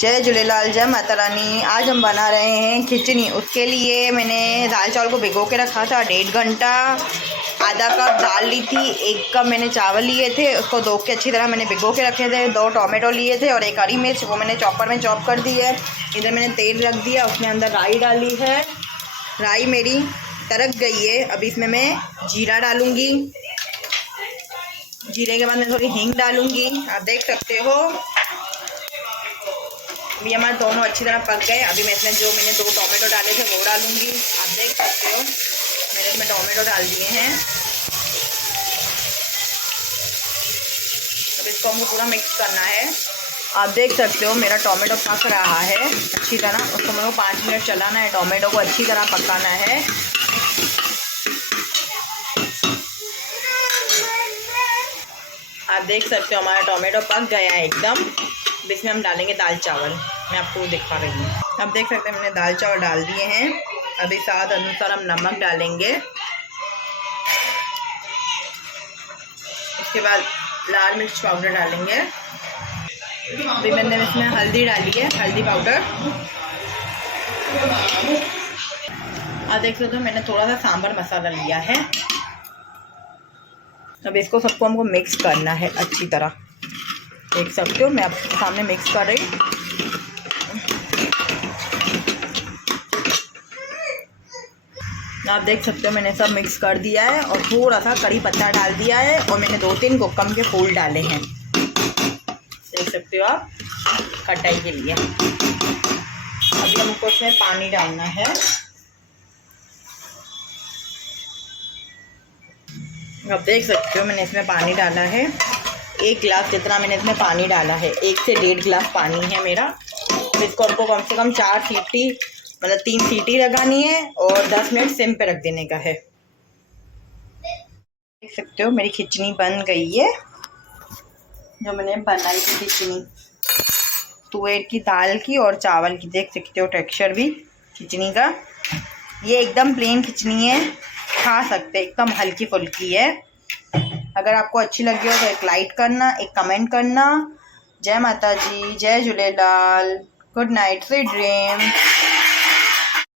जय झूलेलाल, जय माता रानी। आज हम बना रहे हैं खिचड़ी। उसके लिए मैंने दाल चावल को भिगो के रखा था 1.5 घंटा। आधा कप दाल ली थी, 1 कप मैंने चावल लिए थे, उसको धो के अच्छी तरह मैंने भिगो के रखे थे। 2 टोमेटो लिए थे और 1 हरी मिर्च, वो मैंने चॉपर में चॉप कर दी है। इधर मैंने तेल रख दिया, उसमें अंदर राई डाली है। राई मेरी तड़क गई है। अभी इसमें मैं जीरा डालूँगी। जीरे के बाद मैं थोड़ी हींग डालूँगी। आप देख सकते हो अभी हमारे दोनों अच्छी तरह पक गए। अभी मैं इसमें जो मैंने 2 टोमेटो डाले थे वो डालूंगी। आप देख सकते हो मैंने इसमें टोमेटो डाल दिए हैं। अब इसको हमको पूरा मिक्स करना है। आप देख सकते हो मेरा टोमेटो पक रहा है अच्छी तरह। उसको मेरे को 5 मिनट चलाना है, टोमेटो को अच्छी तरह पकाना है। आप देख सकते हो हमारा टोमेटो पक गया है एकदम। इसमें हम डालेंगे दाल चावल। मैं आपको दिखा रही हूँ। आप देख सकते हैं मैंने दाल चावल डाल दिए हैं। अभी स्वाद अनुसार हम नमक डालेंगे। उसके बाद लाल मिर्च पाउडर डालेंगे। अभी मैंने इसमें हल्दी डाली है, हल्दी पाउडर। आप देख सकते हो मैंने थोड़ा सा सांभर मसाला लिया है। अब इसको सबको हमको मिक्स करना है अच्छी तरह। देख सकते हो मैं आपके सामने मिक्स कर रही हूँ। आप देख सकते हो मैंने सब मिक्स कर दिया है और थोड़ा सा कड़ी पत्ता डाल दिया है और मैंने 2-3 कोकम के फूल डाले हैं। देख सकते हो आप खटाई के लिए। अभी हमको इसमें पानी डालना है। आप देख सकते हो मैंने इसमें पानी डाला है 1 गिलास जितना मैंने इसमें पानी डाला है। 1 से 1.5 गिलास पानी है मेरा। इसको हमको कम से कम 4 सीटी मतलब 3 सीटी लगानी है और 10 मिनट सिम पे रख देने का है। देख सकते हो मेरी खिचड़ी बन गई है। जो मैंने बनाई थी खिचड़ी तुअर की दाल की और चावल की। देख सकते हो टेक्सचर भी खिचड़ी का। ये एकदम प्लेन खिचड़ी है, खा सकते, एकदम हल्की फुल्की है। अगर आपको अच्छी लगी हो तो एक लाइक करना, एक कमेंट करना। जय माता जी, जय Jhulelal, good night, sweet dream.